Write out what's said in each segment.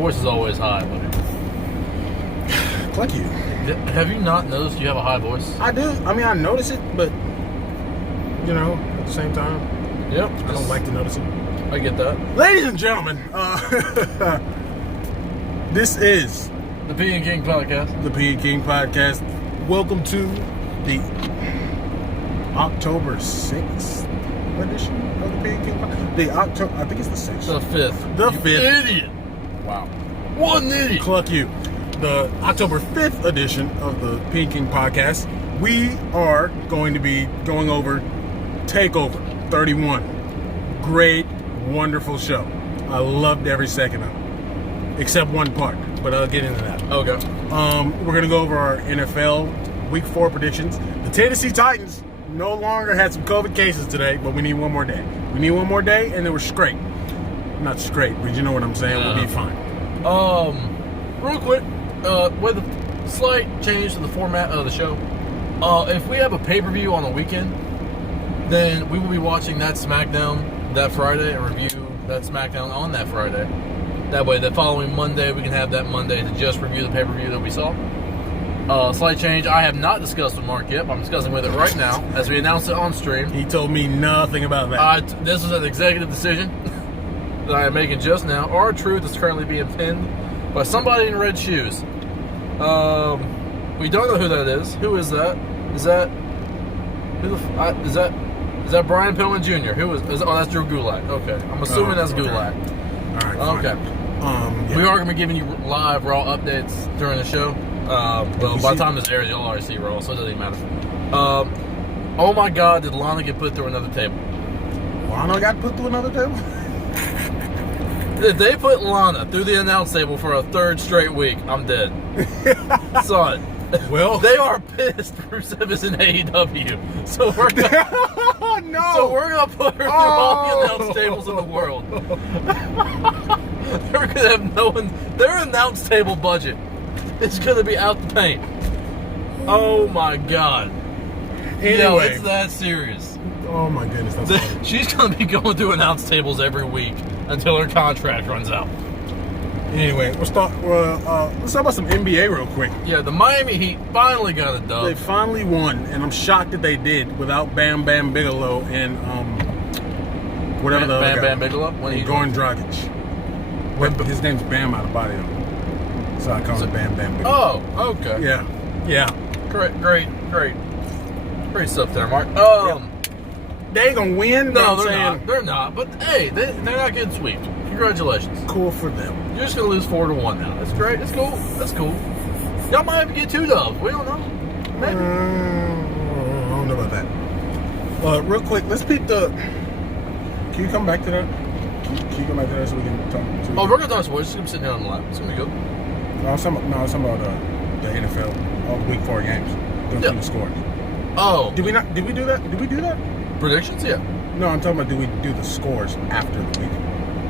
voice is always high, buddy. Thank you. Have you not noticed you have a high voice? I do. I mean, I notice it, but, you know, at the same time, Yep. I don't like to notice it. I get that. Ladies and gentlemen, this is The Peay and King podcast. the Peay and King podcast. Welcome to the October 6th edition of the Peay and King podcast. The October, I think it's the 6th. The 5th. The You 5th. Idiot. Wow. What an idiot. Cluck you. The October 5th edition of the Peay and King podcast. We are going to be going over TAKEOVER 31. Great, wonderful show. I loved every second of it. Except one part, but I'll get into that. Okay. We're going to go over our NFL Week 4 predictions. The Tennessee Titans no longer had some COVID cases today, but we need one more day. We need one more day, and then we're straight. Not straight, but you know what I'm saying. Yeah. We'll be fine. Real quick, with a slight change to the format of the show, if we have a pay-per-view on a weekend, then we will be watching that SmackDown that Friday and review that SmackDown on that Friday. That way, the following Monday, we can have that Monday to just review the pay-per-view that we saw. Slight change. I have not discussed with Mark yet, but I'm discussing with it right now as we announced it on stream. He told me nothing about that. This is an executive decision that I am making just now. Our truth is currently being pinned by somebody in red shoes. We don't know who that is. Who is that? Is that Brian Pillman Jr.? Who is? Oh, that's Drew Gulak. Okay, I'm assuming that's okay. Gulak. All right. Fine. Okay. Yeah. We are going to be giving you live Raw updates during the show. Well, by the time this airs, you'll already see Raw, so it doesn't even matter. Oh my God, did Lana get put through another table? Lana got put through another table? If they put Lana through the announce table for a third straight week, I'm dead. Son. Well, They are pissed Rusev is in AEW. So we're gonna, no. so we're gonna put her through all the announce tables in the world. They're gonna have their announce table budget is gonna be out the paint. Oh my God. Anyway. Yo, it's that serious. Oh my goodness, that's funny. She's gonna be going through announce tables every week until her contract runs out. Anyway, let's talk about some NBA real quick. Yeah, the Miami Heat finally got a dub. They finally won, and I'm shocked that they did without Bam Bam Bigelow and whatever the other guy. Bam Bigelow? When he Goran Dragic. His name's Bam out of body though, so I call him Bam Bam Bigelow. Oh, okay. Yeah. Great stuff there, Mark. They ain't gonna win. No, but I'm they're saying, not. They're not. But hey, they're not getting swept. Congratulations. Cool for them. You're just gonna lose 4-1 now. That's great. That's cool. That's cool. Y'all might have to get 2 dubs. We don't know. Maybe. I don't know about that. Real quick, let's peep the. Can you come back to that? Can you come back to that so we can talk? Oh, we're gonna talk sports. Just gonna sit down on the lap. It's gonna be good. No, I was talking about the NFL, all the Week 4 games. Go through the scores. Oh. Did we do that? Did we do that? Predictions? Yeah. No, I'm talking about did we do the scores after the week?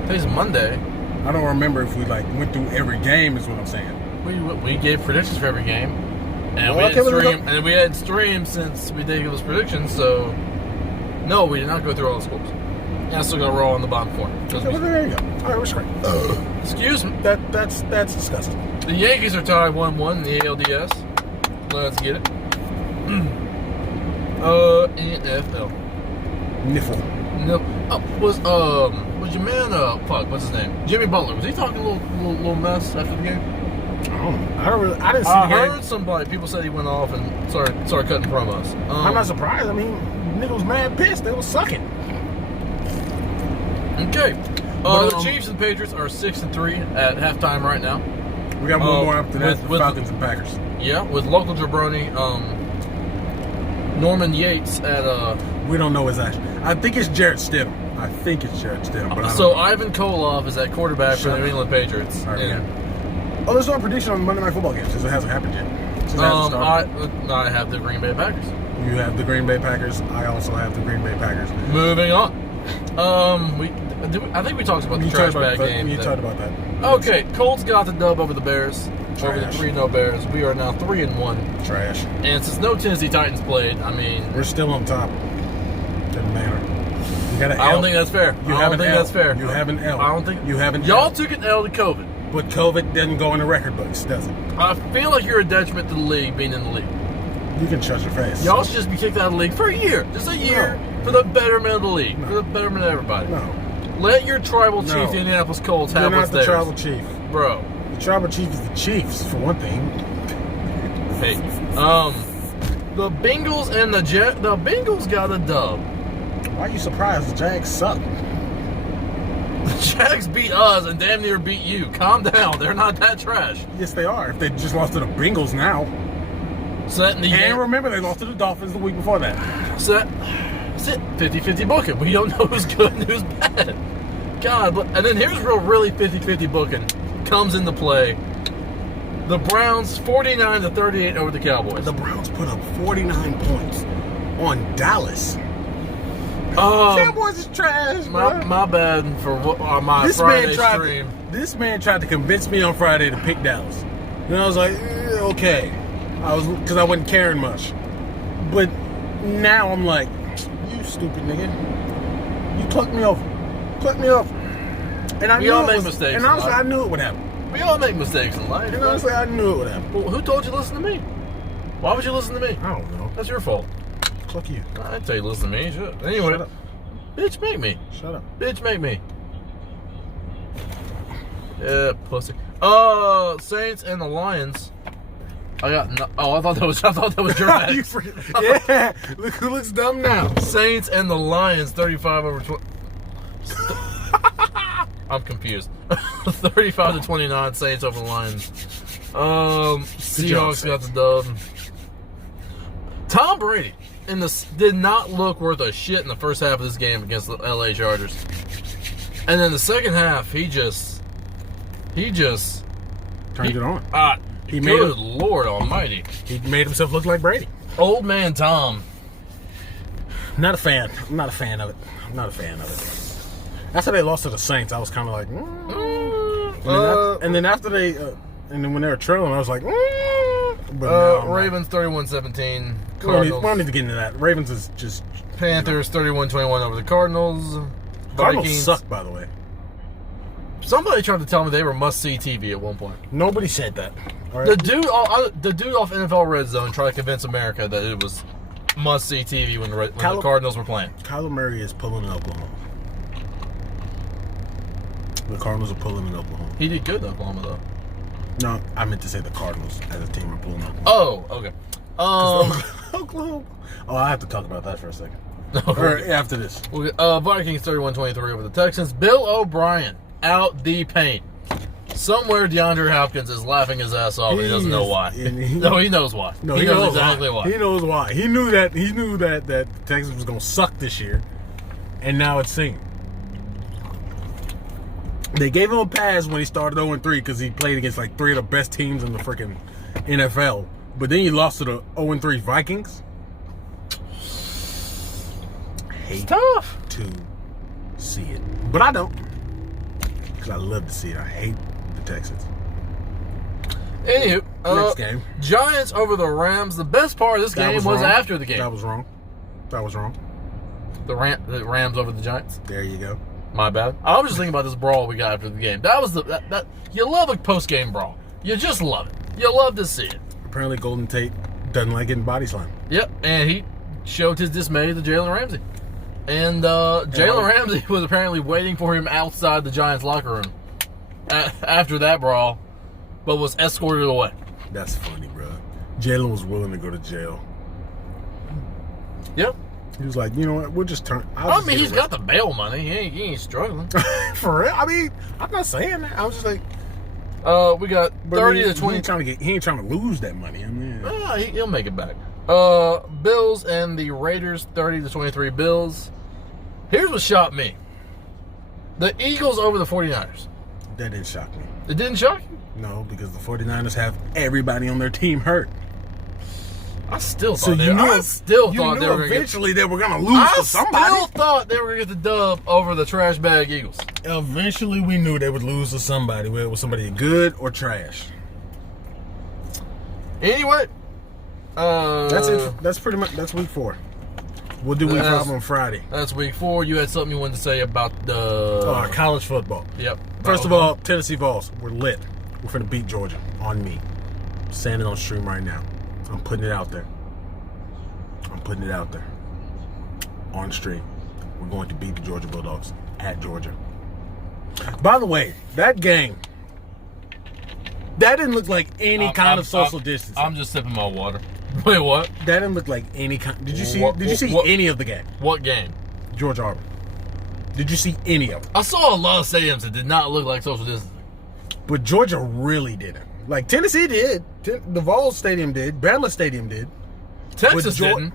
Today's Monday. I don't remember if we went through every game. Is what I'm saying. We gave predictions for every game, and Well, we hadn't streamed since we did give those predictions. So, no, we did not go through all the scores. And I still got Raw on the bottom corner. Okay, well, there you go. All right, we're straight. Excuse me. That's disgusting. The Yankees are tied 1-1 in the ALDS. Let's get it. NFL. Niffle. No, was your man? What's his name? Jimmy Butler. Was he talking a little mess after the game? I didn't see I the game. heard people said he went off and started cutting promos. I'm not surprised. I mean, nigga was mad pissed. They was sucking. Okay. The Chiefs and Patriots are 6-3 at halftime right now. We got one more after that. with Falcons and Packers. Yeah, with local jabroni Norman Yates at We don't know his actual. I think it's Jarrett Stidham. But I don't know. Ivan Koloff is at quarterback for the New England Patriots. All right, Oh, there's no prediction on Monday Night Football games because it hasn't happened yet. I have the Green Bay Packers. You have the Green Bay Packers. I also have the Green Bay Packers. Moving on. I think we talked about the trash bag game. You talked about that. Okay, Colts got the dub over the Bears. Over the 3-0 Bears. We are now 3-1. Trash. And since no Tennessee Titans played, I mean, we're still on top. Doesn't matter. You got an L. I don't think that's fair. You have an L. You have an L. I don't think you have an Y'all L. took an L to COVID. But COVID doesn't go in the record books, does it? I feel like you're a detriment to the league being in the league. You can shut your face. Y'all should just be kicked out of the league for a year. Just a year for the betterment of the league. No. For the betterment of everybody. No. Let your tribal chief, No. the Indianapolis Colts, You're have not what's the theirs. tribal chief. Bro. The tribal chief is the Chiefs, for one thing. Hey. The Bengals and the Bengals got a dub. Why are you surprised? The Jags suck. The Jags beat us and damn near beat you. Calm down. They're not that trash. Yes, they are. If they just lost to the Bengals now. And remember, they lost to the Dolphins the week before that. That's it. 50-50 booking. We don't know who's good and who's bad. God, and then here's where really 50-50 booking comes into play. The Browns 49-38 over the Cowboys. The Browns put up 49 points on Dallas. Oh, Cowboys is trash, bro. my bad for my Friday stream. This man tried to convince me on Friday to pick Dallas, and I was like, okay, because I wasn't caring much. But now I'm like, you stupid nigga, you plucked me over, and We all make mistakes. And honestly, I knew it would happen. We all make mistakes in life. And honestly, I knew it would happen. Well, who told you to listen to me? Why would you listen to me? I don't know. That's your fault. Fuck you. I didn't tell you to listen to me. Shit. Anyway, Shut up. Bitch, make me. Shut up. Bitch, make me. Yeah, pussy. Saints and the Lions. I thought that was your You forget. Yeah. Look who looks dumb now. Saints and the Lions, 35-20. I'm confused. 35-29, Saints over the Lions. Seahawks got the dub. Tom Brady did not look worth a shit in the first half of this game against the LA Chargers. And then the second half, he just turned it on. Good Lord Almighty. He made himself look like Brady. Old man Tom. Not a fan. I'm not a fan of it. After they lost to the Saints, I was kind of like, and then after they, and then when they were trailing, I was like, But Ravens 31-17. We Cardinals. don't need to get into that. Ravens is just Panthers 31-21 over the Cardinals. Cardinals Vikings suck, by the way. Somebody tried to tell me they were must-see TV at one point. Nobody said that. All right? The dude off NFL Red Zone tried to convince America that it was must-see TV when the Cardinals were playing. Kyler Murray is pulling in Oklahoma. The Cardinals are pulling in Oklahoma. He did good in Oklahoma, though. No, I meant to say the Cardinals as a team are pulling up. Oh, okay. Oklahoma. Oh, I have to talk about that for a second. Okay. Or after this. Vikings 31-23 over the Texans. Bill O'Brien out the paint. Somewhere DeAndre Hopkins is laughing his ass off and he doesn't know why. No, he knows why. No, he knows exactly why. He knows why. He knew that the Texans was gonna suck this year, and now it's singing. They gave him a pass when he started 0-3 because he played against like three of the best teams in the freaking NFL. But then he lost to the 0-3 Vikings. It's tough to see it, but I don't, because I love to see it. I hate the Texans. Anywho, next game, Giants over the Rams. The best part of this game was after the game. That was wrong. The Rams over the Giants. There you go. My bad. I was just thinking about this brawl we got after the game. That was that you love a post-game brawl. You just love it. You love to see it. Apparently, Golden Tate doesn't like getting body slammed. Yep, and he showed his dismay to Jalen Ramsey. And Jalen Ramsey was apparently waiting for him outside the Giants' locker room after that brawl, but was escorted away. That's funny, bro. Jalen was willing to go to jail. Yep. He was like, you know what, we'll just turn. I mean, he's got the bail money. He ain't struggling. For real? I mean, I'm not saying that. I was just like, we got 30-20. He ain't trying to lose that money. I mean, he'll make it back. Bills and the Raiders, 30-23 Bills. Here's what shocked me. The Eagles over the 49ers. That didn't shock me. It didn't shock you? No, because the 49ers have everybody on their team hurt. I still thought they were eventually they were going to lose to somebody. I still thought they were going to get the dub over the trash bag Eagles. Eventually we knew they would lose to somebody, whether it was somebody good or trash. Anyway, that's it. That's pretty much week 4. We'll do week 5 on Friday. That's week 4. You had something you wanted to say about the college football. Yep. First of all, Tennessee Vols, we're lit. We're finna beat Georgia on me. I'm saying it on stream right now. I'm putting it out there. On stream. We're going to beat the Georgia Bulldogs at Georgia. By the way, that game, that didn't look like any kind of social distancing. I'm just sipping my water. Wait, what? That didn't look like any kind. Did you see any of the game? What game? Georgia Auburn. Did you see any of it? I saw a lot of stadiums that did not look like social distancing. But Georgia really didn't. Like, Tennessee did. The Vols Stadium did. Bama Stadium did. Texas didn't.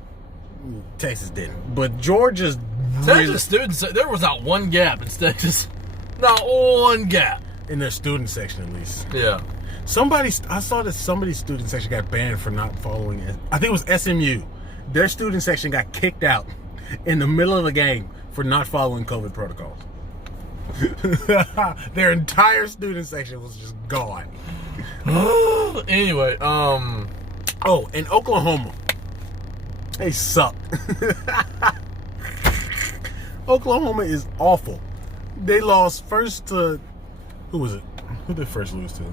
Texas didn't. But Georgia's Texas students, there was not one gap in Texas. Not one gap. In their student section, at least. Yeah. I saw that somebody's student section got banned for not following it. I think it was SMU. Their student section got kicked out in the middle of the game for not following COVID protocols. Their entire student section was just gone. Anyway, oh, and Oklahoma. They suck. Oklahoma is awful. They lost first to, who was it? Who did they first lose to?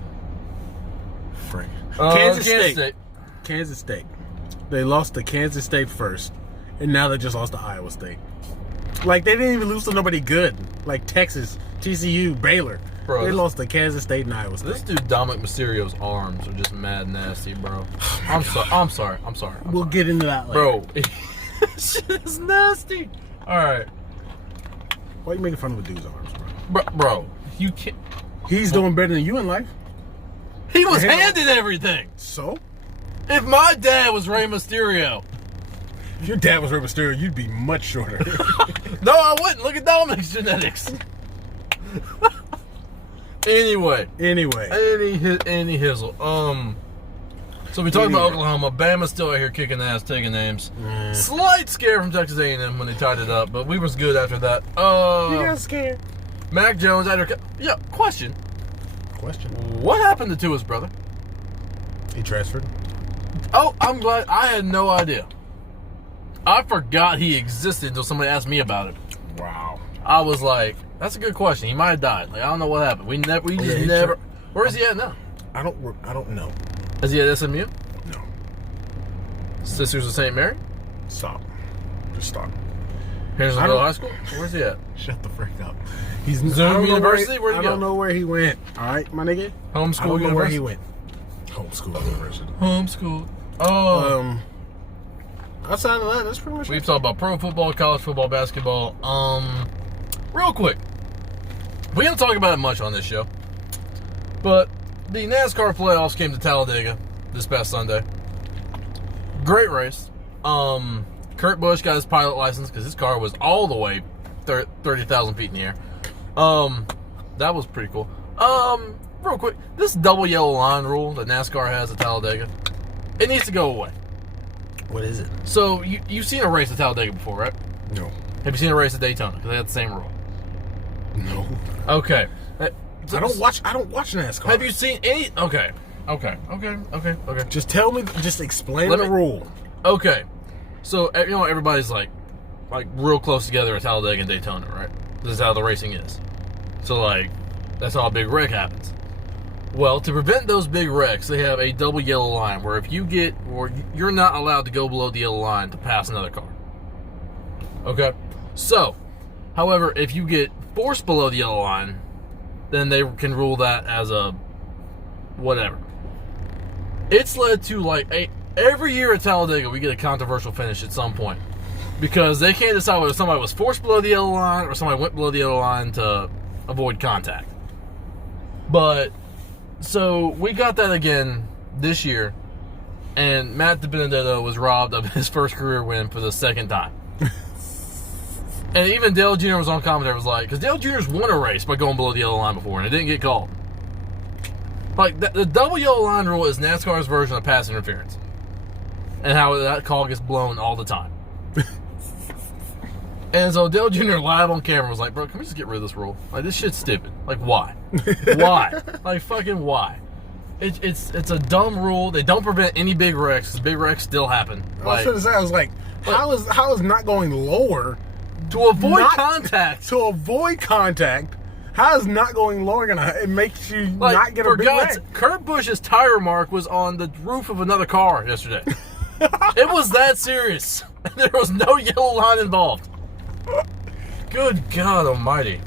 Frank. Kansas State. Kansas State. They lost to Kansas State first, and now they just lost to Iowa State. Like, they didn't even lose to nobody good. Like Texas, TCU, Baylor. Bro, they lost to Kansas State and Iowa State. This dude Dominic Mysterio's arms are just mad nasty, bro. I'm sorry. We'll get into that later. Bro, shit is nasty. All right. Why are you making fun of a dude's arms, bro? Bro, you can't. He's doing better than you in life. He was handed everything. So? If my dad was Rey Mysterio. If your dad was Rey Mysterio, you'd be much shorter. No, I wouldn't. Look at Dominic's genetics. Anyway. Any hizzle. So we talked about Oklahoma. Bama's still out here kicking ass, taking names. Slight scare from Texas A&M when they tied it up, but we was good after that. You got scared. Mac Jones, yeah. Question. What happened to Tua's brother? He transferred. Oh, I'm glad. I had no idea. I forgot he existed until somebody asked me about it. Wow. I was like, that's a good question. He might have died. Like, I don't know what happened. We just never. Where is he at now? I don't know. Is he at SMU? No. Sisters of St. Mary? Stop. Just stop. Hendersonville High School? Where's he at? Shut the frick up. He's Zoom University? Where'd he go? I don't know where he went. All right, my nigga. Homeschool I don't know University? where he went. Homeschool University. Homeschool. Oh. Outside of that, that's pretty much We've talked about pro football, college football, basketball. Real quick. We don't talk about it much on this show. But the NASCAR playoffs came to Talladega this past Sunday. Great race. Kurt Busch got his pilot license because his car was all the way 30,000 feet in the air. That was pretty cool. Real quick, this double yellow line rule that NASCAR has at Talladega, it needs to go away. What is it? So you've seen a race at Talladega before, right? No. Have you seen a race at Daytona? Because they have the same rule. No. Okay. I don't watch NASCAR. Have you seen any? Okay. Just tell me. Just explain the rule. Okay. So everybody's like real close together at Talladega and Daytona, right? This is how the racing is. So that's how a big wreck happens. Well, to prevent those big wrecks, they have a double yellow line where you're not allowed to go below the yellow line to pass another car. Okay? So, however, if you get forced below the yellow line, then they can rule that as a whatever. It's led to every year at Talladega we get a controversial finish at some point. Because they can't decide whether somebody was forced below the yellow line or somebody went below the yellow line to avoid contact. But so we got that again this year, and Matt DiBenedetto was robbed of his first career win for the second time. And even Dale Jr. was on commentary, was like, because Dale Jr.'s won a race by going below the yellow line before, and it didn't get called. The double yellow line rule is NASCAR's version of pass interference, and how that call gets blown all the time. And so Dale Jr. live on camera was like, bro, can we just get rid of this rule? This shit's stupid. Why? Why? Fucking why? It's a dumb rule. They don't prevent any big wrecks, because big wrecks still happen. I was like, How is not going lower to avoid contact? To avoid contact. How is not going lower it makes you not get a big wreck? Kurt Busch's tire mark was on the roof of another car yesterday. It was that serious. There was no yellow line involved. Good God Almighty!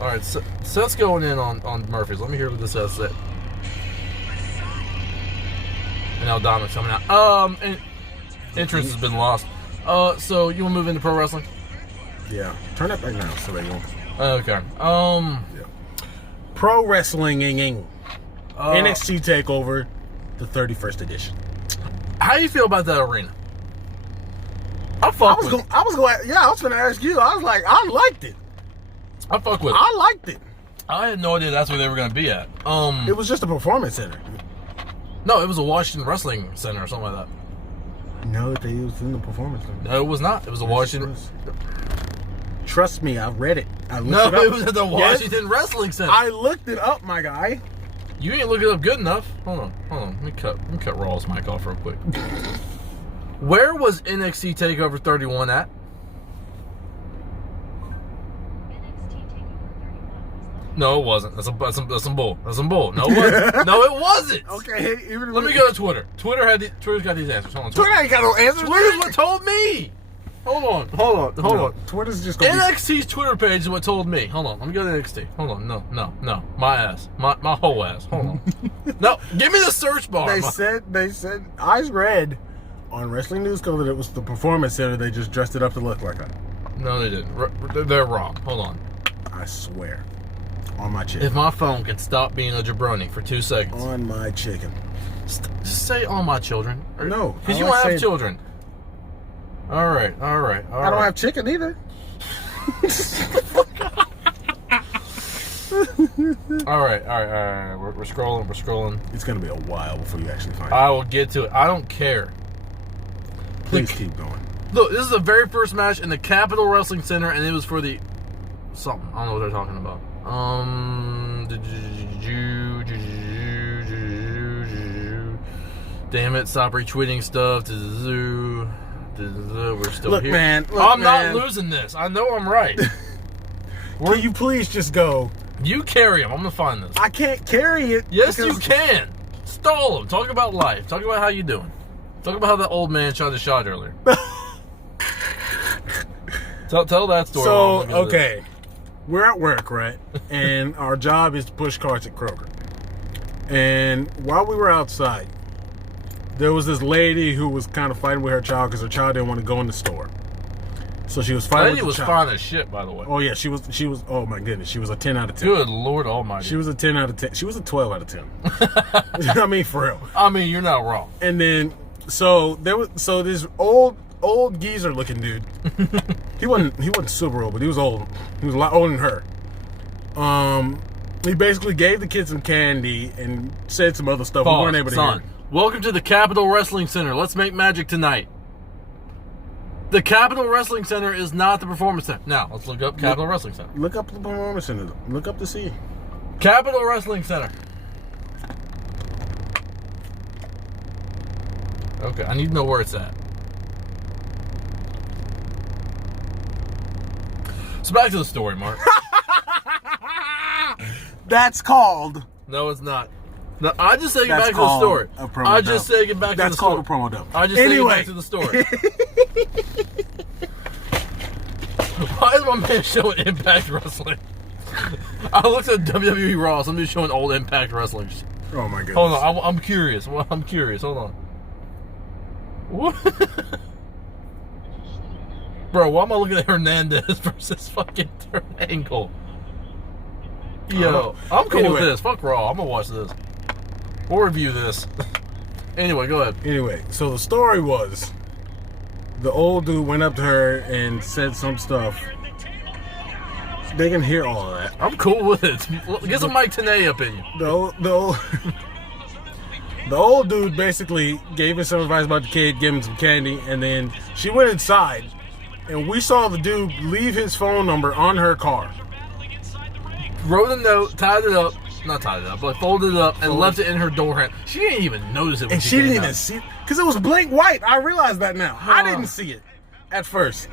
All right, Seth's going in on Murphy's. Let me hear what this has to say. And now Dominic's coming out. And interest has been lost. So you want to move into pro wrestling? Yeah. Turn that back now so they won't. Okay. Yeah. Pro wrestling. NXT TakeOver, the 31st edition. How do you feel about that arena? I was going to ask you. I was like, I liked it. I fuck with it. I liked it. I had no idea that's where they were going to be at. It was just a performance center. No, it was a Washington Wrestling Center or something like that. No, they was in the performance center. No, it was not. It was a Washington. Trust me, I read it. It was at the Washington Wrestling Center. I looked it up, my guy. You ain't looking it up good enough. Hold on. Let me cut Raw's mic off real quick. Where was NXT TakeOver 31 at? No, it wasn't. That's some bull. That's some bull. No, it wasn't. No, it wasn't. Okay, let me go to Twitter. Twitter's got these answers. Hold on. Twitter ain't got no answers. Twitter's what told me. Hold on. Twitter's just gonna NXT's Twitter page is what told me. Hold on. Let me go to NXT. Hold on. No. My ass. My whole ass. Hold on. No, give me the search bar. They said I read on Wrestling News Co that it was the performance center. They just dressed it up to look like that. No, they didn't. They're wrong. Hold on. I swear. On my chicken. If my phone can stop being a jabroni for 2 seconds. On my chicken. Just say on my children. No. Because you won't have children. All right. I don't have chicken either. All right. We're scrolling. It's going to be a while before you actually find it. I will get to it. I don't care. Please keep going. Look, this is the very first match in the Capitol Wrestling Center, and it was for the something. I don't know what they're talking about. Damn it! Stop retweeting stuff. We're still look, here. Man, I'm not losing this. I know I'm right. Will you please just go? You carry him. I'm gonna find this. I can't carry it. Yes, you can. Stall him. Talk about life. Talk about how you doing. Talk about how that old man shot his shot earlier. Tell that story. So, okay. We're at work, right? And our job is to push carts at Kroger. And while we were outside, there was this lady who was kind of fighting with her child because her child didn't want to go in the store. So she was fighting with the child. Lady was fine as shit, by the way. Oh, yeah. She was, oh my goodness. She was a 10 out of 10. Good Lord Almighty. She was a 10 out of 10. She was a 12 out of 10. I mean, for real. I mean, you're not wrong. And then, so this old geezer looking dude. he wasn't super old, but he was old. He was a lot older than her. He basically gave the kid some candy and said some other stuff we weren't able to hear. Welcome to the Capitol Wrestling Center. Let's make magic tonight. The Capitol Wrestling Center is not the Performance Center. Now, let's look up Capitol Wrestling Center. Look up the Performance Center. Look up to see. Capitol Wrestling Center. Okay, I need to know where it's at. So back to the story, Mark. That's called... No, it's not. No, I just say get back to the story. I just say get back to the story. That's called a promo dump. I just say get back to the story. Why is my man showing Impact Wrestling? I looked at WWE Raw. Somebody's showing old Impact Wrestling. Oh my goodness. Hold on, I'm curious. I'm curious. Hold on. What? Bro, why am I looking at Hernandez versus fucking Kurt Angle? Yo, I'm cool with this. Fuck Raw. I'm gonna watch this. We'll review this. Anyway, go ahead. Anyway, so the story was the old dude went up to her and said some stuff. They can hear all of that. I'm cool with it. Get some Mike Tenay up in you. The old dude basically gave him some advice about the kid, gave him some candy, and then she went inside, and we saw the dude leave his phone number on her car. Wrote a note, tied it up, not tied it up, but folded it up and left it in her door hand. She didn't even notice it when And she didn't even see it because it was blank white. I realized that now. I didn't see it at first.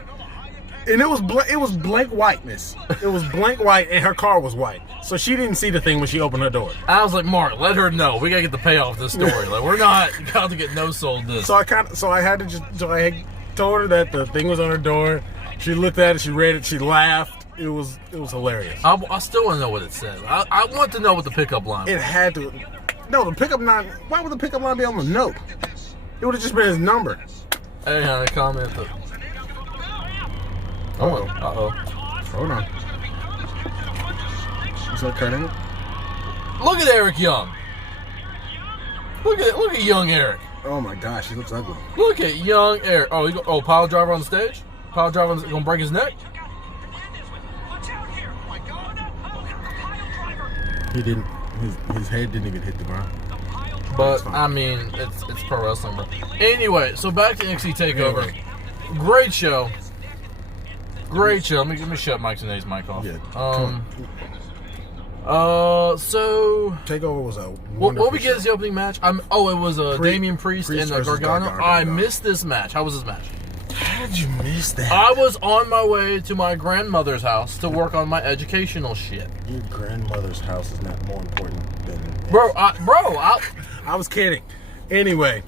And it was blank whiteness. It was blank white, and her car was white. So she didn't see the thing when she opened her door. I was like, Mark, let her know. We gotta get the payoff of this story. Like, we're not got to get no sold this. So I told her that the thing was on her door. She looked at it. She read it. She laughed. It was hilarious. I still want to know what it said. I want to know what the pickup line was. It had to. No, the pickup line. Why would the pickup line be on the note? It would have just been his number. Hey, on a comment. Uh-oh. Hold on. Is that Kurt Angle? Look at Eric Young. Look at young Eric. Oh my gosh, he looks ugly. Look at young Eric. Oh, pile driver on the stage? Pile driver gonna break his neck? He didn't. His head didn't even hit the ground. But I mean, it's pro wrestling, bro. Anyway, so back to NXT TakeOver. Anyway. Great show. Great show. Let me shut Mike Tenay's mic off. Yeah. So TakeOver was a what we get is the opening match. It was Damian Priest and Gargano. I missed this match. How was this match? How did you miss that? I was on my way to my grandmother's house to work on my educational shit. Your grandmother's house is not more important than I was kidding. Anyway,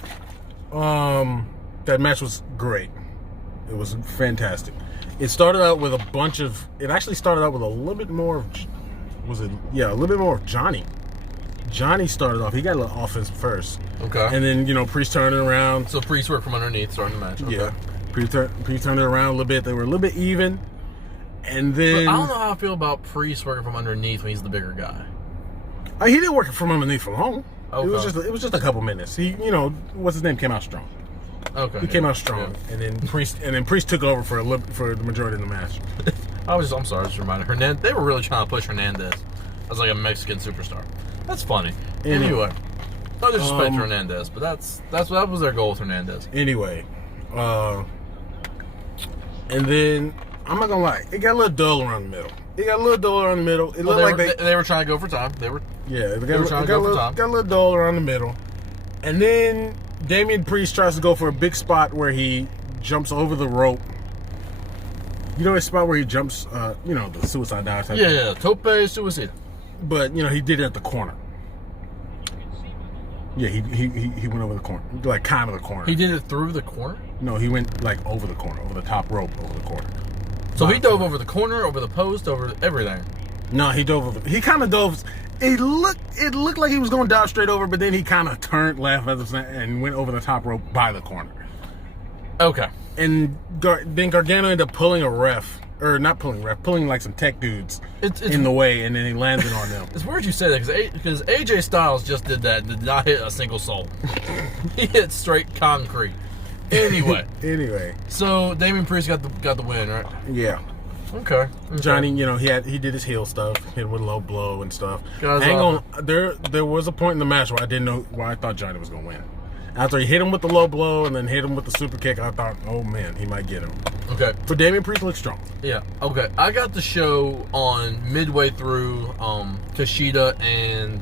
that match was great. It was fantastic. It started out with It actually started out with a little bit more of. A little bit more of Johnny. Johnny started off. He got a little offense first. Okay. And then Priest turned it around. So Priest worked from underneath, starting the match. Okay. Yeah. Priest turned it around a little bit. They were a little bit even. And then but I don't know how I feel about Priest working from underneath when he's the bigger guy. He didn't work from underneath for long. Okay. It was just a couple minutes. He, what's his name, came out strong. Okay. He came out strong, and then Priest took over for the majority of the match. I'm sorry, just a reminder. Hernandez. They were really trying to push Hernandez as like a Mexican superstar. That's funny. Anyway, no disrespect to Hernandez, but that was their goal with Hernandez. Anyway, and then I'm not gonna lie, it got a little dull around the middle. It looked like they were trying to go for time. They were trying to go for time. Got a little dull around the middle, and then Damian Priest tries to go for a big spot where he jumps over the rope. You know, a spot where he jumps, the suicide dive type. Yeah, tope suicide. But he did it at the corner. Yeah, he went over the corner, like kind of the corner. He did it through the corner? No, he went like over the corner, over the top rope, over the corner. So he dove over the corner, over the post, over everything. No, he dove over. He kind of dove. It looked like he was going to dive straight over, but then he kind of turned left and went over the top rope by the corner. Okay. And then Gargano ended up pulling like some tech dudes in the way, and then he landed on them. It's weird you say that because AJ Styles just did that and did not hit a single soul. He hit straight concrete. Anyway. So Damian Priest got the win, right? Yeah. Okay. Johnny, he did his heel stuff, hit with a low blow and stuff. There was a point in the match where I didn't know why I thought Johnny was gonna win. After he hit him with the low blow and then hit him with the super kick, I thought, oh man, he might get him. Okay. But Damian Priest looks strong. Yeah. Okay. I got the show on midway through Kushida and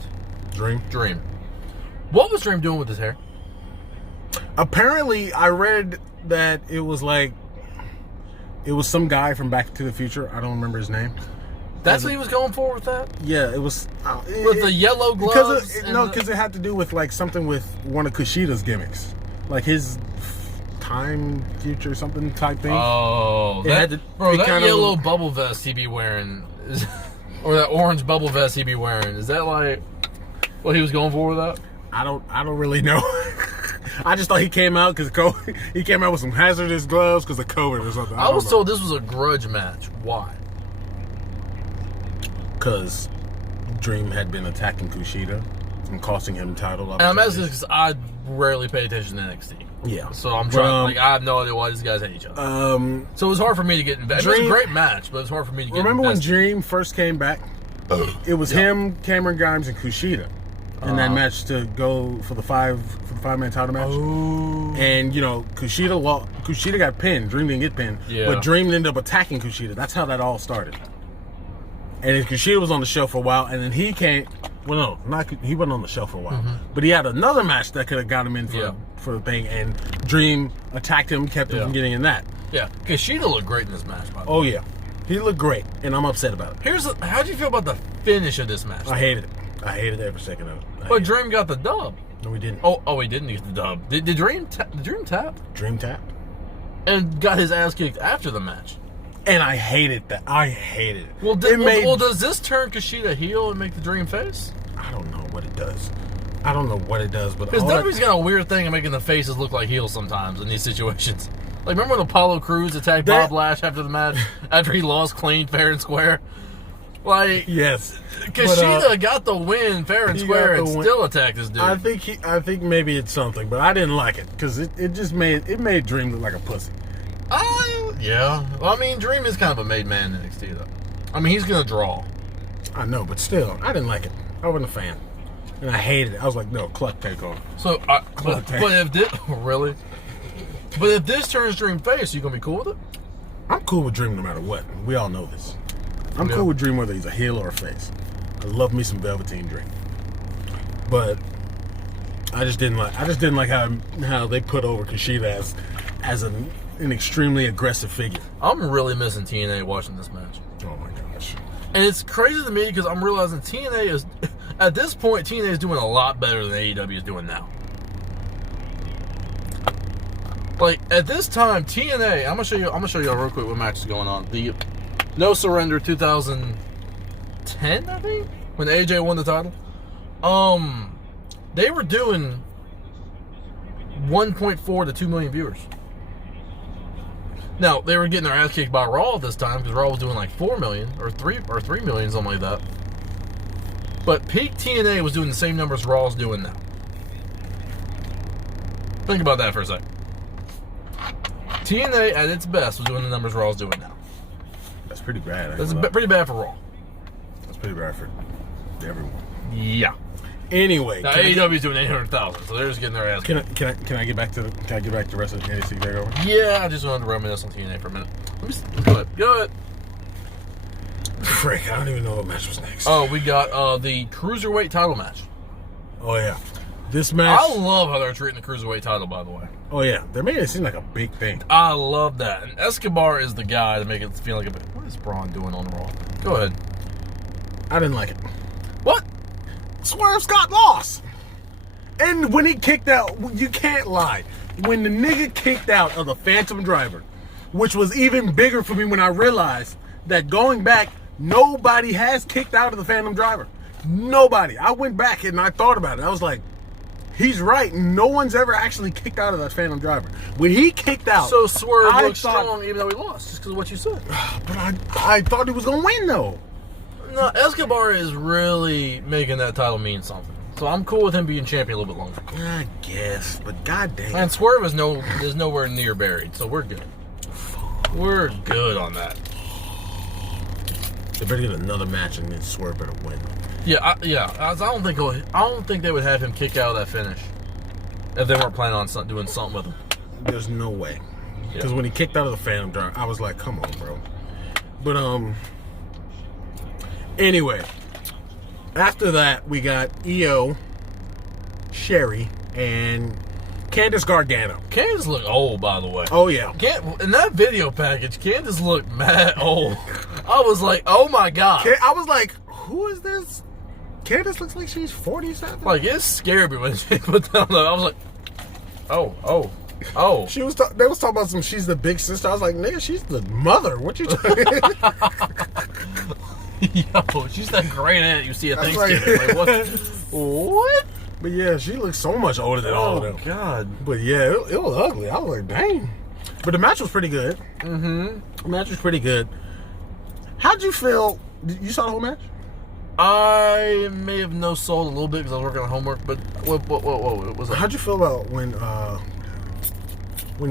Dream. What was Dream doing with his hair? Apparently, I read that it was some guy from Back to the Future. I don't remember his name. That's what he was going for with that? Yeah, it was. With the yellow gloves? Because it had to do with like something with one of Kushida's gimmicks. Like his time future something type thing. Oh. That yellow bubble vest he be wearing, or that orange bubble vest he be wearing, is that like what he was going for with that? I don't really know. I just thought he came out because he came out with some hazardous gloves because of COVID or something. I was told this was a grudge match. Why? Because Dream had been attacking Kushida and costing him title opportunities. And I'm asking because I rarely pay attention to NXT. Yeah. So I'm trying, I have no idea why these guys hate each other. So it was hard for me to get invested. It was a great match, but it was hard for me to get Remember invested. when Dream first came back? It was him, Cameron Grimes, and Kushida in that match to go for the five-man title match. Oh. And, Kushida got pinned. Dream didn't get pinned. Yeah. But Dream ended up attacking Kushida. That's how that all started. And Kushida was on the show for a while, and then he came. Well, no, he wasn't on the show for a while. But he had another match that could have got him in for the thing, and Dream attacked him, kept him from getting in that. Yeah, Kushida looked great in this match, by the way. Oh, yeah. He looked great, and I'm upset about it. How'd you feel about the finish of this match? I hated it. I hated every second of it. But Dream got the dub. No, he didn't. Oh, he didn't get the dub. Did Dream tap? Dream tapped. And got his ass kicked after the match. And I hated that. I hated it. Well, does this turn Kushida heel and make the Dream face? I don't know what it does. But because WWE's got a weird thing of making the faces look like heels sometimes in these situations. Like, remember when Apollo Crews attacked Bob Lash after the match after he lost clean, fair and square? Like, yes, Kushida got the win fair and square and still attacked this dude. I think maybe it's something, but I didn't like it because it just made Dream look like a pussy. Yeah. Well, I mean, Dream is kind of a made man in NXT, though. I mean, he's going to draw. I know, but still, I didn't like it. I wasn't a fan. And I hated it. I was like, no, Cluck takeover. So, but if this... Really? But if this turns Dream face, you going to be cool with it? I'm cool with Dream no matter what. We all know this. I'm cool with Dream whether he's a heel or a face. I love me some Velveteen Dream. But I just didn't like how they put over Kushida as an extremely aggressive figure. I'm really missing TNA watching this match. Oh my gosh. And it's crazy to me because I'm realizing TNA is, at this point, TNA is doing a lot better than AEW is doing now. Like, at this time, TNA, I'm gonna show you real quick what match is going on. The No Surrender 2010, I think, when AJ won the title. They were doing 1.4 to 2 million viewers. Now, they were getting their ass kicked by Raw this time because Raw was doing like 4 million or 3 million, something like that. But peak TNA was doing the same numbers Raw is doing now. Think about that for a second. TNA at its best was doing the numbers Raw is doing now. That's pretty bad. That's pretty bad for Raw. That's pretty bad for everyone. Yeah. Anyway, now AEW's doing 800,000, so they're just getting their ass. Can I get back to the rest of the NXT takeover? Yeah, I just wanted to reminisce on TNA for a minute. Go ahead. Frick, I don't even know what match was next. Oh, we got the Cruiserweight title match. Oh yeah, this match. I love how they're treating the Cruiserweight title, by the way. Oh yeah, they're making it seem like a big thing. I love that. And Escobar is the guy to make it feel like a bit. What is Braun doing on Raw? Go ahead. I didn't like it. What? Swerve Scott lost. And when he kicked out, you can't lie. When the nigga kicked out of the Phantom Driver, which was even bigger for me when I realized that going back, nobody has kicked out of the Phantom Driver. Nobody. I went back and I thought about it. I was like, he's right. No one's ever actually kicked out of that Phantom Driver. When he kicked out, so Swerve looked strong even though he lost, just because of what you said. But I thought he was going to win, though. No, Escobar is really making that title mean something. So I'm cool with him being champion a little bit longer. I guess, but goddamn. And Swerve is nowhere near buried, so we're good. We're good on that. They better get another match and then Swerve better win. Yeah. I don't think they would have him kick out of that finish if they weren't planning on doing something with him. There's no way. Because when he kicked out of the Phantom Driver, I was like, come on, bro. But anyway, after that, we got Io, Sherry, and Candice Gargano. Candice looked old, by the way. Oh, yeah. In that video package, Candice looked mad old. I was like, oh, my God. I was like, who is this? Candice looks like she's 40-something. Like, it scared me when she put that on. I was like, oh. They was talking about she's the big sister. I was like, nigga, she's the mother. What you talking Yo, she's that great aunt you see at Thanksgiving. Like, what? But yeah, she looks so much older than all of them. Oh, God. But yeah, it was ugly. I was like, dang. But the match was pretty good. Mm-hmm. The match was pretty good. How'd you feel? You saw the whole match? I may have no-sold a little bit because I was working on homework, but what was that? How'd you feel about when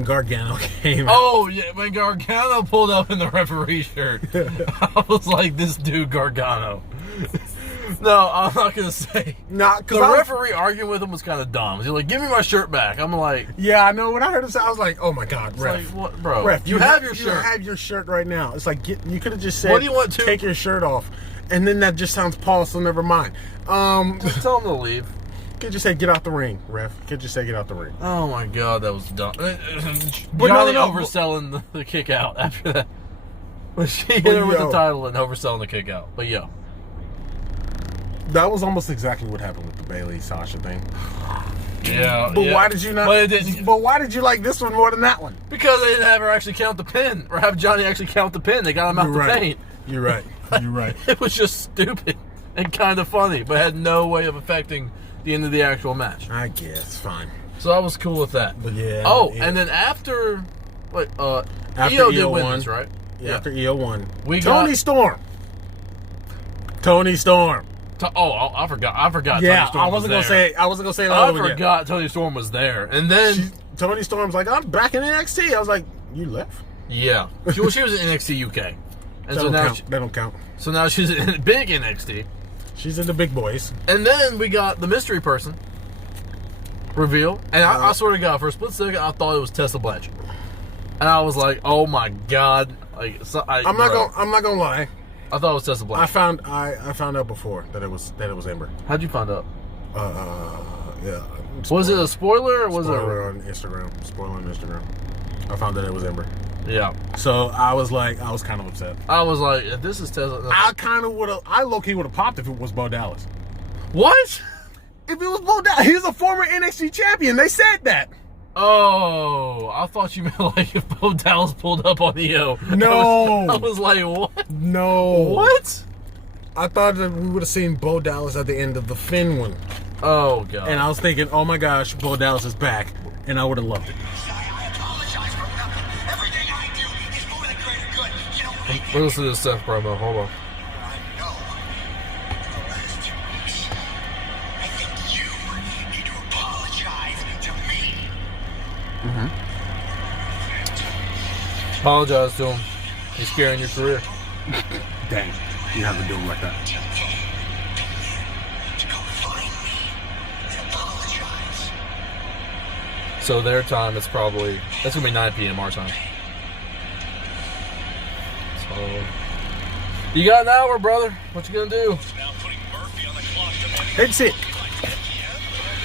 Gargano came out? Oh, yeah, when Gargano pulled up in the referee shirt. I was like, this dude Gargano. No, I'm not going to say. Nah, the referee arguing with him was kind of dumb. He's like, give me my shirt back. I'm like... Yeah, I know. When I heard him say, I was like, oh, my God, ref. Like, what, bro? Ref, you have your shirt. You have your shirt right now. It's like, you could have just said, what do you want to? Take your shirt off. And then that just sounds Paul, so never mind. Just tell him to leave. Could just say get out the ring, ref. Could just say get out the ring. Oh my god, that was dumb. But Johnny no. overselling the kick out after that. When she hit her with the title and overselling the kick out. But yo. That was almost exactly what happened with the Bayley Sasha thing. Yeah. But why did you not? But why did you like this one more than that one? Because they didn't have her actually count the pin, or have Johnny actually count the pin. They got him out the paint. You're right. You're right. It was just stupid and kind of funny, but had no way of affecting the end of the actual match. I guess fine. So I was cool with that. But yeah. Oh, and then after Io did win this, right? Yeah. After Io won, we Tony got Storm. Tony Storm. I forgot. Yeah, Tony Storm I wasn't was gonna there. say. I wasn't gonna say that. I forgot Tony Storm was there, and then Tony Storm's like, I'm back in NXT. I was like, you left? Yeah, she was in NXT UK, and so now that don't count. So now she's in big NXT. She's in the big boys. And then we got the mystery person reveal, and I swear to God, for a split second, I thought it was Tessa Blanchard, and I was like, oh my God! Like, I'm not gonna lie. I thought it was Tessa Blanchard. I found out before that it was Ember. How'd you find out? Yeah. Was it a spoiler or was spoiler on Instagram? Spoiler on Instagram. I found that it was Ember. Yeah. So I was kind of upset. I was like, if this is Tessa, I low-key would have popped if it was Bo Dallas. What? If it was Bo Dallas, he's a former NXT champion. They said that. Oh, I thought you meant like if Bo Dallas pulled up on Io. No. I was like, what? No. What? I thought that we would have seen Bo Dallas at the end of the Finn one. Oh, God. And I was thinking, oh my gosh, Bo Dallas is back. And I would have loved it. I apologize for nothing. Everything I do is for the greater good. You know, We'll listen to this Seth promo. Hold on. I know. For the last 2 weeks, I think you need to apologize to me. Apologize to him. He's scaring your career. Dang. You have to do him like that. To go find me and apologize. So their time, that's going to be 9 p.m. our time. So, you got an hour, brother. What you going to do? That's it.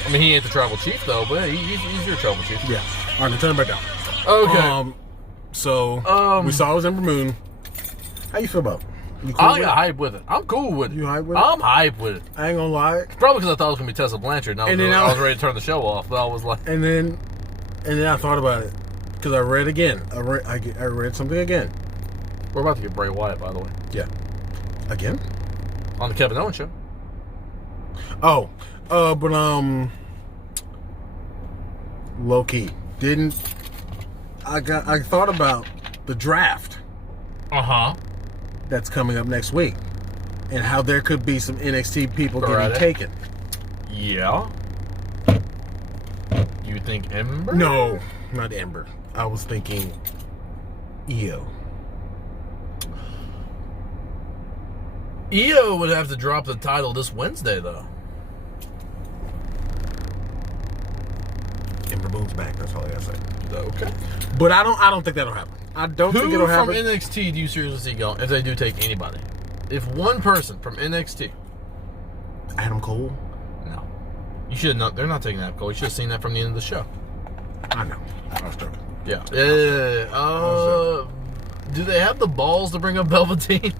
I mean, he ain't the tribal chief, though, but he's your tribal chief. Yeah. All right, now turn it back down. Okay. So, we saw it was Ember Moon. How you feel about it? You cool I with got it? hype with it. I'm cool with it. You hype with it? I'm hype with it. I ain't gonna lie. Probably because I thought it was going to be Tessa Blanchard, and I was ready to turn the show off, but I was like... And then I thought about it. Because I read again. I read something again. We're about to get Bray Wyatt, by the way. Yeah. Again? On the Kevin Owens show. Oh. But low key. I thought about the draft Uh-huh. that's coming up next week. And how there could be some NXT people getting Friday. taken. Yeah. You think Ember? No, not Ember. I was thinking Io. Io would have to drop the title this Wednesday, though. Ember Moon's back. That's all I gotta say. Okay. But I don't think that'll happen. I don't think Who it'll from happen. NXT do you seriously see going if they do take anybody? If one person from NXT. Adam Cole. No. You should not. They're not taking that goal. You should have seen that from the end of the show. I know. I was joking. Yeah. Do they have the balls to bring up Velveteen?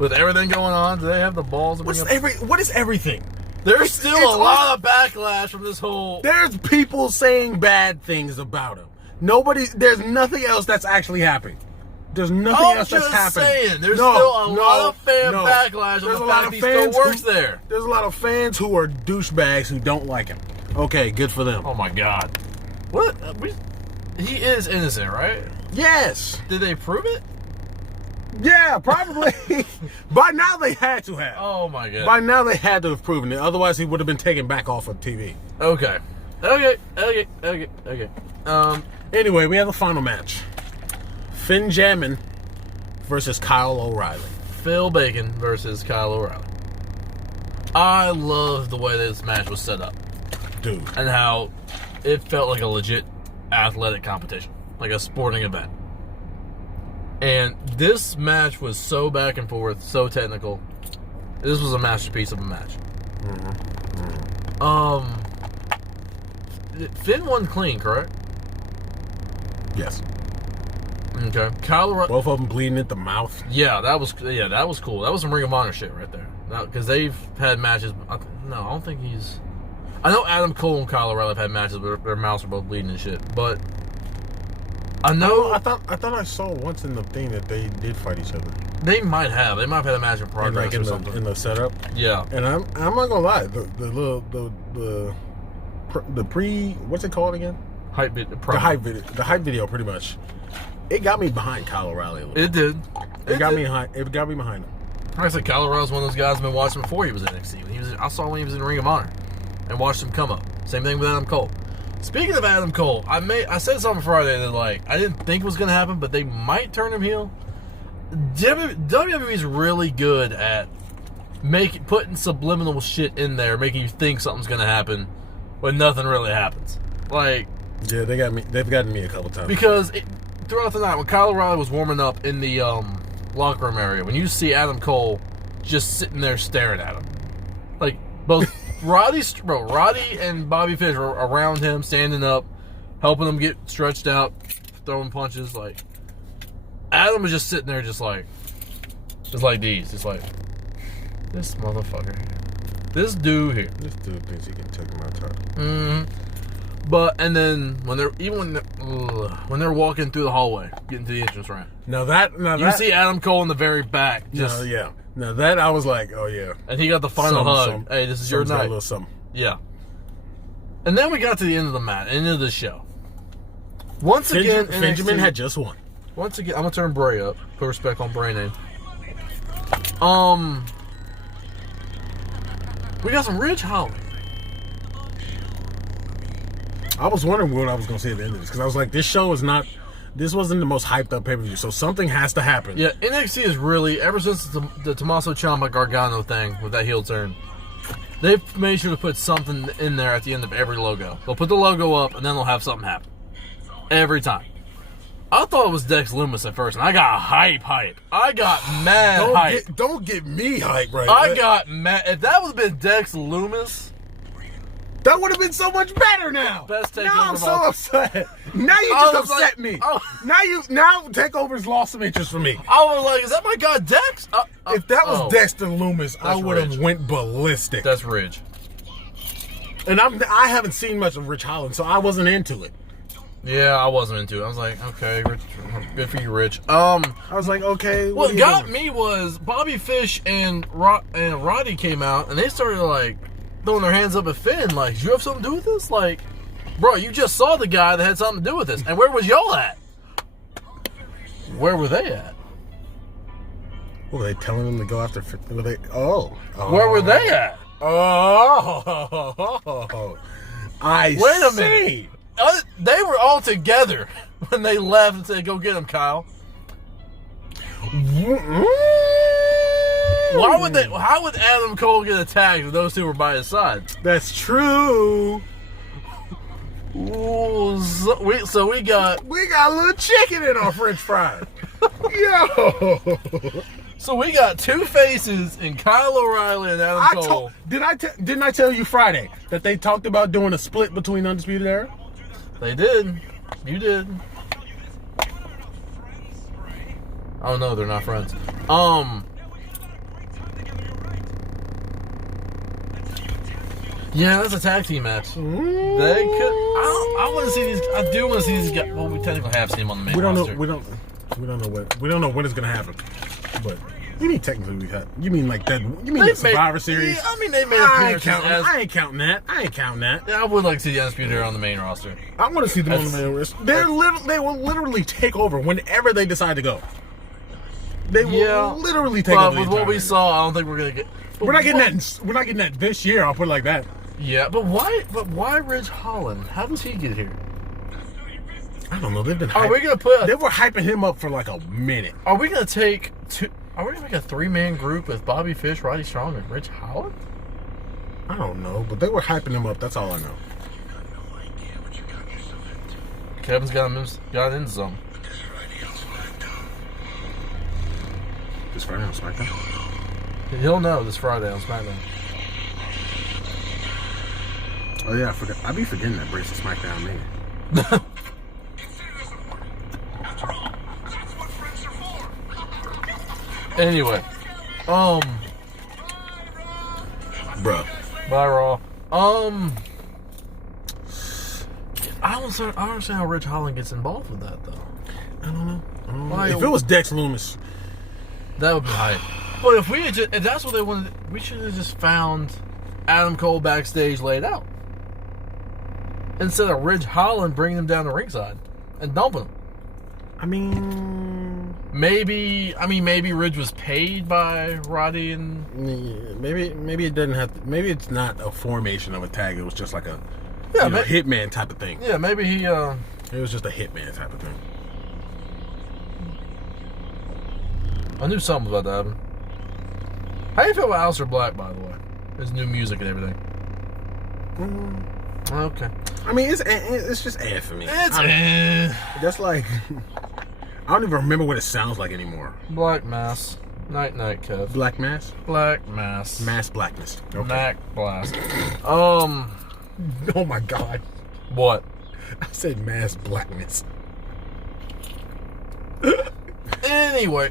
With everything going on, do they have the balls to bring up... What is everything? There's still a lot of backlash from this whole... There's people saying bad things about him. There's nothing else that's actually happening. There's nothing else that's happening. Saying, there's still a lot of fan backlash on the fact he still works there. There's a lot of fans who are douchebags who don't like him. Okay, good for them. Oh my God. What? He is innocent, right? Yes. Did they prove it? Yeah, probably. By now they had to have. Oh my God. By now they had to have proven it. Otherwise he would have been taken back off of TV. Okay. Anyway, we have the final match. Finn Jamin versus Kyle O'Reilly. Phil Bacon versus Kyle O'Reilly. I love the way this match was set up. Dude. And how it felt like a legit athletic competition. Like a sporting event. And this match was so back and forth, so technical. This was a masterpiece of a match. Finn won clean, correct? Yes. Okay. Kyle O'Reilly. Both of them bleeding at the mouth. Yeah, that was cool. That was some Ring of Honor shit right there. Because they've had matches. No, I don't think he's. I know Adam Cole and Kyle O'Reilly have had matches where their mouths are both bleeding and shit. But I know. I thought I saw once in the thing that they did fight each other. They might have. They might have had a match in progress or something. In the setup. Yeah. And I'm not gonna lie. The pre, what's it called again? Hype video. The hype video, pretty much. It got me behind Kyle O'Reilly a little bit. It did. It got me behind him. Like I said, Kyle O'Reilly's one of those guys I've been watching before he was in NXT. I saw when he was in Ring of Honor and watched him come up. Same thing with Adam Cole. Speaking of Adam Cole, I said something Friday that I didn't think was going to happen, but they might turn him heel. WWE's really good at putting subliminal shit in there, making you think something's going to happen when nothing really happens. Like, yeah, they've gotten me a couple times. Because throughout the night, when Kyle O'Reilly was warming up in the locker room area, when you see Adam Cole just sitting there staring at him, like both Roddy and Bobby Fish were around him, standing up, helping him get stretched out, throwing punches. Like Adam was just sitting there, just like this motherfucker here, this dude here. This dude thinks he can take him out top. Mm-hmm. But and then when they're walking through the hallway, getting to the entrance ramp. You see Adam Cole in the very back. Now that I was like, oh yeah. And he got the final hug. Hey, this is your night. A little something. Yeah. And then we got to the end of end of the show. Once again, Benjamin had just won. Once again, I'm gonna turn Bray up. Put respect on Bray name. We got some Ridge Holland. I was wondering what I was going to say at the end of this, because I was like, this wasn't the most hyped up pay-per-view, so something has to happen. Yeah, NXT is really, ever since the Tommaso Ciampa Gargano thing with that heel turn, they've made sure to put something in there at the end of every logo. They'll put the logo up, and then they'll have something happen. Every time. I thought it was Dex Loomis at first, and I got hype. I got mad hype. Don't get me hype right I got mad. If that would have been Dex Loomis, that would have been so much better now. Best takeover. Now I'm so upset. Now you just upset me. Now Takeover's lost some interest for me. I was like, is that my guy Dex? If that was Dexter Loomis, I would have went ballistic. That's Ridge. And I haven't seen much of Ridge Holland, so I wasn't into it. Yeah, I wasn't into it. I was like, okay, Rich, good for you, Rich. I was like, okay. What got me was Bobby Fish and Roddy came out, and they started like throwing their hands up at Finn, like, "Do you have something to do with this?" Like, bro, you just saw the guy that had something to do with this, and where was y'all at? Where were they at? Were they telling them to go after? Were they? Where were they at? Oh, Wait a minute. They were all together when they left and said, "Go get him, Kyle." How would Adam Cole get attacked if those two were by his side? That's true. Ooh, so we got a little chicken in our French fries. Yo. So we got two faces in Kyle O'Reilly and Adam Cole. Didn't I tell you Friday that they talked about doing a split between Undisputed Era? They did. You did. Oh no, they're not friends. Yeah, that's a tag team match. They could. I want to see these. I do want to see these guys. Well, we technically have seen them on the main roster. We don't know when it's gonna happen. But you mean technically we have? You mean like that? You mean the Survivor Series? Yeah, I mean they made appearances. I ain't counting that. Yeah, I would like to see the Undisputed Era on the main roster. I want to see them on the main roster. They will literally take over whenever they decide to go. They will literally take over. With what we saw, I don't think we're gonna get. We're not getting that. We're not getting that this year. I'll put it like that. Yeah, but why? But why Ridge Holland? How does he get here? I don't know. They've been. Are we gonna put? They were hyping him up for like a minute. Are we gonna take two? Are we gonna make a 3-man group with Bobby Fish, Roddy Strong, and Ridge Holland? I don't know, but they were hyping him up. That's all I know. Kevin's got into something. This Friday on SmackDown? He'll know this Friday on SmackDown. Oh yeah, I forgot. I be forgetting that Brace is SmackDown man. Anyway, Bruh. bye Raw. I don't understand how Rich Holland gets involved with that though. I don't know. Why- If it was Dex Loomis, That would be hype. But if we had just, if that's what they wanted, we should have just found Adam Cole backstage laid out instead of Ridge Holland bringing him down the ringside and dumping him. I mean, Maybe Ridge was paid by Roddy and maybe it doesn't have to. Maybe it's not a formation of a tag. It was just like a hitman type of thing. yeah, maybe he It was just a hitman type of thing. I knew something was about to happen. How do you feel about Aleister Black, by the way? His new music and everything. Okay. I mean, it's just for me. It's That's like I don't even remember what it sounds like anymore. Black Mass. Night, Kev. Black mass, Black Mass. mass blackness. Okay. Mac Blast. Oh my god, What? I said mass blackness. Anyway.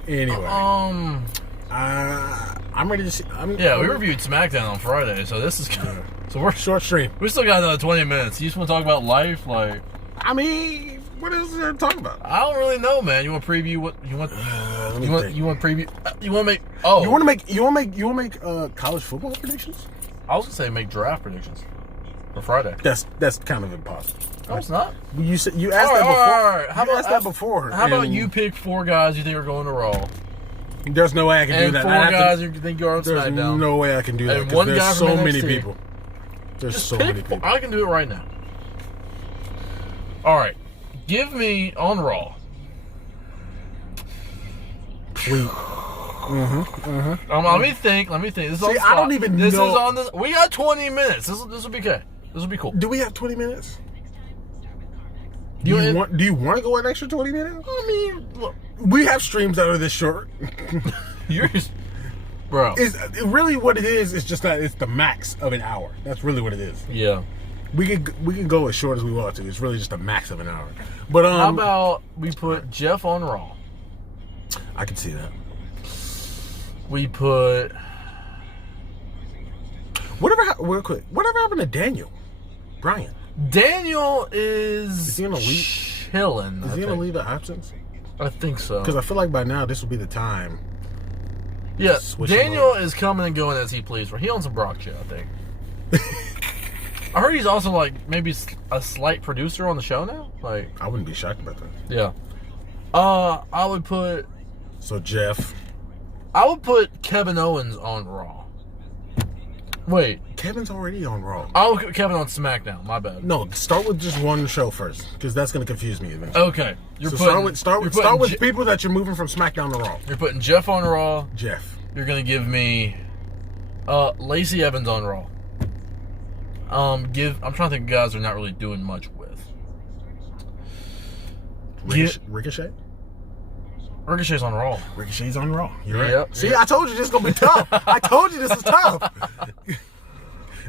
I'm ready to see. Yeah, we reviewed SmackDown on Friday, so this is good. So we're short stream. we still got another 20 minutes. You just want to talk about life? Like, I mean, what else is there to talk about? I don't really know, man. You want to preview what you want? Let me You want think. you want to preview? You want to make? Oh, You want to make college football predictions? I was gonna say make draft predictions for Friday. That's kind of impossible. No, it's not. You asked that before. All right. You asked that before. How about and you pick 4 guys you think are going to Raw, There's no way I can do and that. 4 I have guys to- you think are on There's SmackDown? no way I can do that. And 'cause one there's guy from so many NXT. people. There's Just so pick many 4. people. I can do it right now. All right, give me on Raw. Let me think. This is on See, the I don't spot. even This know- is on this. We got 20 minutes. This will be okay. This will be cool. Do we have 20 minutes? Do you Do you want to go an extra 20 minutes? I mean, look, We have streams that are this short. you're just, bro. It's really what it is. It's just that it's the max of an hour. That's really what it is. Yeah. We can go as short as we want to. It's really just a max of an hour. But How about we put Jeff on Raw? I can see that. We put. Real quick, whatever happened to Daniel Bryan? Daniel is he gonna leave? chilling. Is he gonna leave the options? I think so. Because I feel like by now this will be the time. Yeah, switch him Daniel over. is coming and going as he pleases. He owns some Brock shit, I think. I heard he's also like maybe a slight producer on the show now. Like, I wouldn't be shocked about that. yeah. I would put Kevin Owens on Raw. Wait, Kevin's already on Raw. I'll put Kevin on SmackDown. My bad. No, start with just one show first, because that's going to confuse me eventually. Okay, So start with people that you're moving from SmackDown to Raw. You're putting Jeff on Raw. Jeff. You're gonna give me Lacey Evans on Raw. I'm trying to think of guys they're not really doing much with. Ricochet? Ricochet's on Raw. Ricochet's on Raw. You're right. Yep, See, yep. I told you this is gonna be tough. I told you this is tough.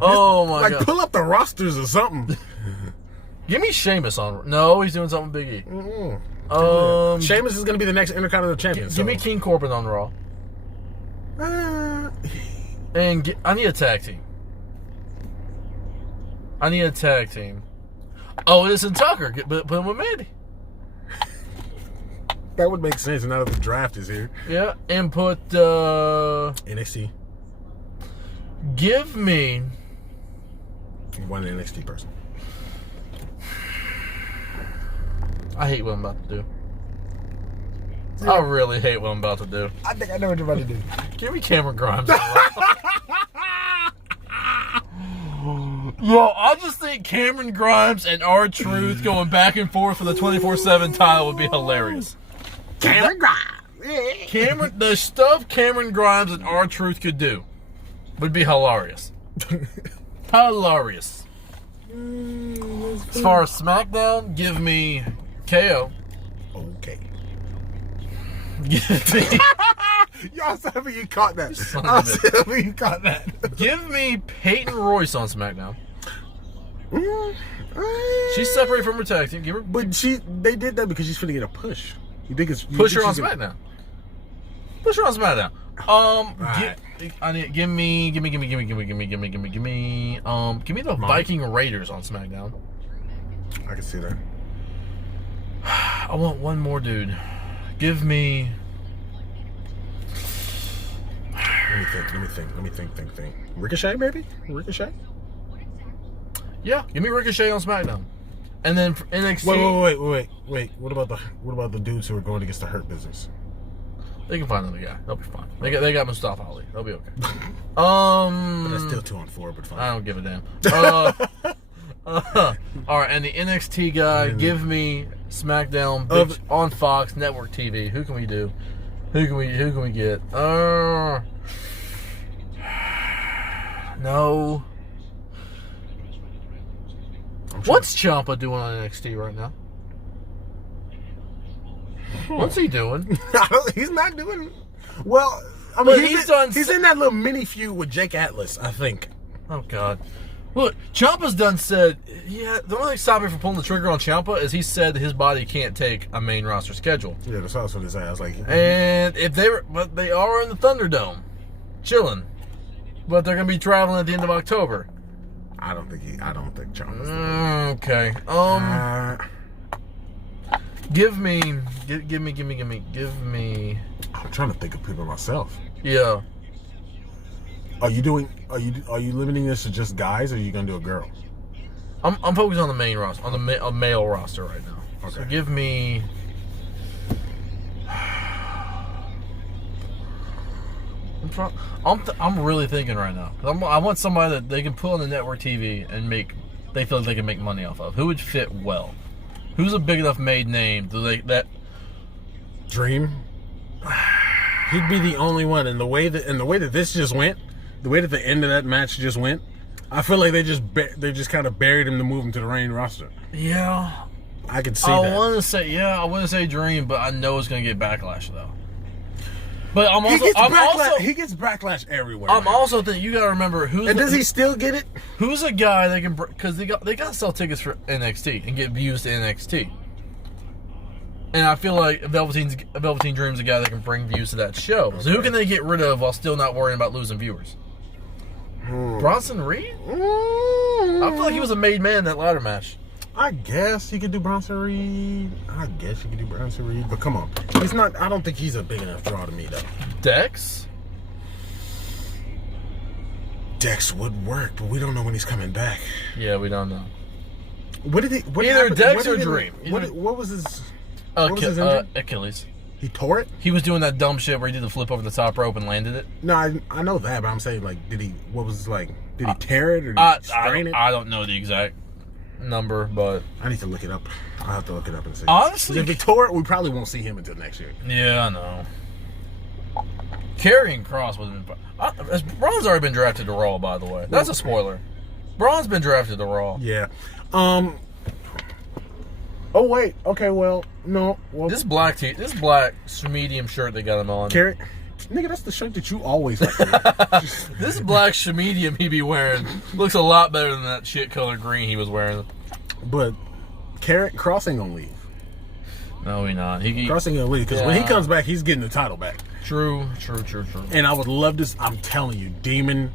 Oh my god! Pull up the rosters or something. Give me Sheamus on. No, he's doing something Big E. Sheamus is gonna be the next Intercontinental Champion. Give me King Corbin on Raw. And I need a tag team. Oh, listen, Tucker. Put him with Mandy. That would make sense now that the draft is here. Yeah, and put NXT. give me One NXT person. I hate what I'm about to do. I really hate what I'm about to do. I think I know what you're about to do. Give me Cameron Grimes. Yo, I just think Cameron Grimes and R-Truth going back and forth for the 24/7 title would be hilarious. Cameron Grimes. The stuff Cameron Grimes and R-Truth could do would be hilarious. Hilarious. As far as SmackDown, give me KO. Okay. Y'all said me you caught that. Son I of a bitch. said me you caught that. Give me Peyton Royce on SmackDown. She's separated from her tag team. Give her, But they did that because she's finna get a push. You think it's push her on she's gonna- SmackDown. Push her on SmackDown. Alright. Give me the Viking Raiders on SmackDown. I can see that. I want one more dude. Give me. Let me think. Ricochet, maybe? Ricochet? Yeah, give me Ricochet on SmackDown. And then for NXT. Wait. What about the dudes who are going against the Hurt Business? They can find another guy. They'll be fine. They got Mustafa Ali. They'll be okay. But that's still 2-on-4, but fine. I don't give a damn. All right, and the NXT guy, give me SmackDown on Fox Network TV. Who can we do? Who can we get? No. What's Ciampa doing on NXT right now? What's he doing? He's not doing. Well, I mean, But he's in that little mini feud with Jake Atlas, I think. Oh God! Look, Ciampa's done said. Yeah, the only thing stopping me from pulling the trigger on Ciampa is he said his body can't take a main roster schedule. Yeah, that's what I was going to say. I was like, And if but they are in the Thunderdome, chilling, but they're gonna be traveling at the end of October. I don't think Ciampa's Okay. Give me. I'm trying to think of people myself. Yeah. Are you limiting this to just guys, or are you gonna do a girl? I'm focused on the main roster, on the male roster right now. Okay. So give me. I'm really thinking right now. I want somebody that they can put on the network TV and they feel like they can make money off of. Who would fit well? Who's a big enough made name that Dream. He'd be the only one, and the way that this just went, the way that the end of that match just went, I feel like they just kind of buried him to move him to the main roster. Yeah, I could see I that. want to say Dream, but I know it's gonna get backlash though. But he gets backlash everywhere. I'm also thinking you gotta remember does he still get it? Who's a guy that can, because they got to sell tickets for NXT and get views to NXT. And I feel like Velveteen Dream's a guy that can bring views to that show. So who can they get rid of while still not worrying about losing viewers? Bronson Reed? I feel like he was a made man in that ladder match. I guess you could do Bronson Reed. But come on, he's not. I don't think he's a big enough draw to me though. Dex would work, but we don't know when he's coming back. Yeah, we don't know. Either Dex or Dream. What was his? What was his injury? Achilles. He tore it? He was doing that dumb shit where he did the flip over the top rope and landed it. No, I know that, but I'm saying, like, did he tear it or did he strain it? I don't know the exact number, but I need to look it up. I'll have to look it up and see. Honestly, if he tore it, we probably won't see him until next year. Yeah, I know. Karrion Kross wasn't. Braun's already been drafted to Raw, by the way. That's a spoiler. Braun's been drafted to Raw. Yeah. Oh wait. Okay. Well, no. Well, This black medium shirt they got him on. Nigga, that's the shirt that you always like to wear. This black medium he be wearing looks a lot better than that shit colored green he was wearing. But Kross ain't gonna leave. No, he not. Kross ain't gonna leave because when he comes back, he's getting the title back. True. And I would love this. I'm telling you, Demon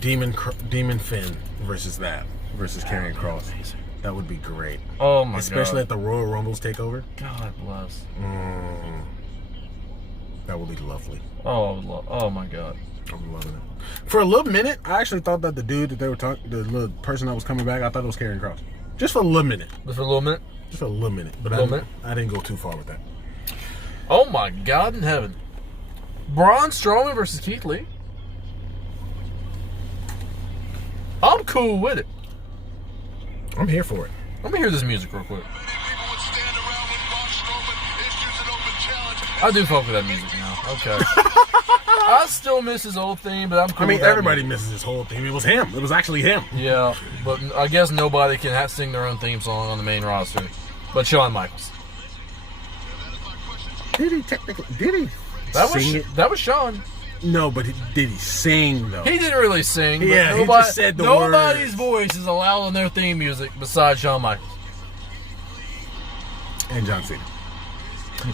Finn versus Karrion Kross. That would be great. Oh my god! Especially at the Royal Rumbles takeover. God bless. That would be lovely. Oh my god! I'm loving it. For a little minute, I actually thought that the dude that they were talking, the little person that was coming back, I thought it was Karrion Kross. Just for a little minute. Just for a little minute. Just for a little minute. But I didn't go too far with that. Oh my god in heaven! Braun Strowman versus Keith Lee. I'm cool with it. I'm here for it. Let me hear this music real quick. I do fuck with that music now. Okay. I still miss his old theme, but I'm cool with that everybody music. misses his whole theme. It was him. It was actually him. Yeah, but I guess nobody can sing their own theme song on the main roster. But Shawn Michaels. Did he technically? Did he? That was Sean. No, but did he sing though? He didn't really sing. But Yeah, he just said the nobody's words. voice is allowed in their theme music besides Shawn Michaels. And John Cena.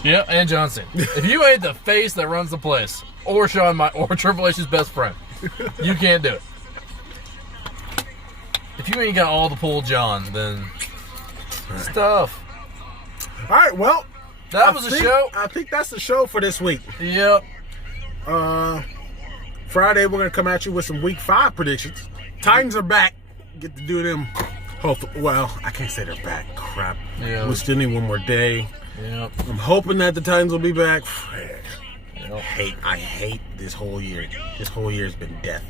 Yeah, and John Cena. If you ain't the face that runs the place, or or Triple H's best friend, you can't do it. If you ain't got all the pull, John, then it's tough. All right, well, That was a show. I think that's the show for this week. Yep. Friday, we're going to come at you with some Week 5 predictions. Titans are back. Get to do them. Hopefully, well, I can't say they're back. Crap. Yeah. We still need one more day. Yep. I'm hoping that the Titans will be back. Yep. I hate this whole year. This whole year has been death.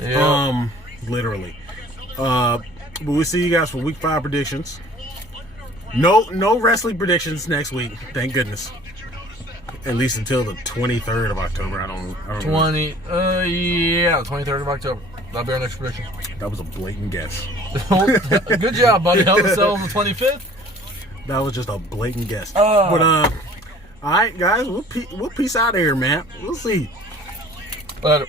Yep. Literally. But we'll see you guys for Week 5 predictions. No wrestling predictions next week. Thank goodness. At least until the 23rd of October. I don't know. 23rd of October. That'll be our next prediction. That was a blatant guess. Good job, buddy. Hell in a Cell on the 25th. That was just a blatant guess. But all right, guys, we'll peace out of here, man. We'll see. Later.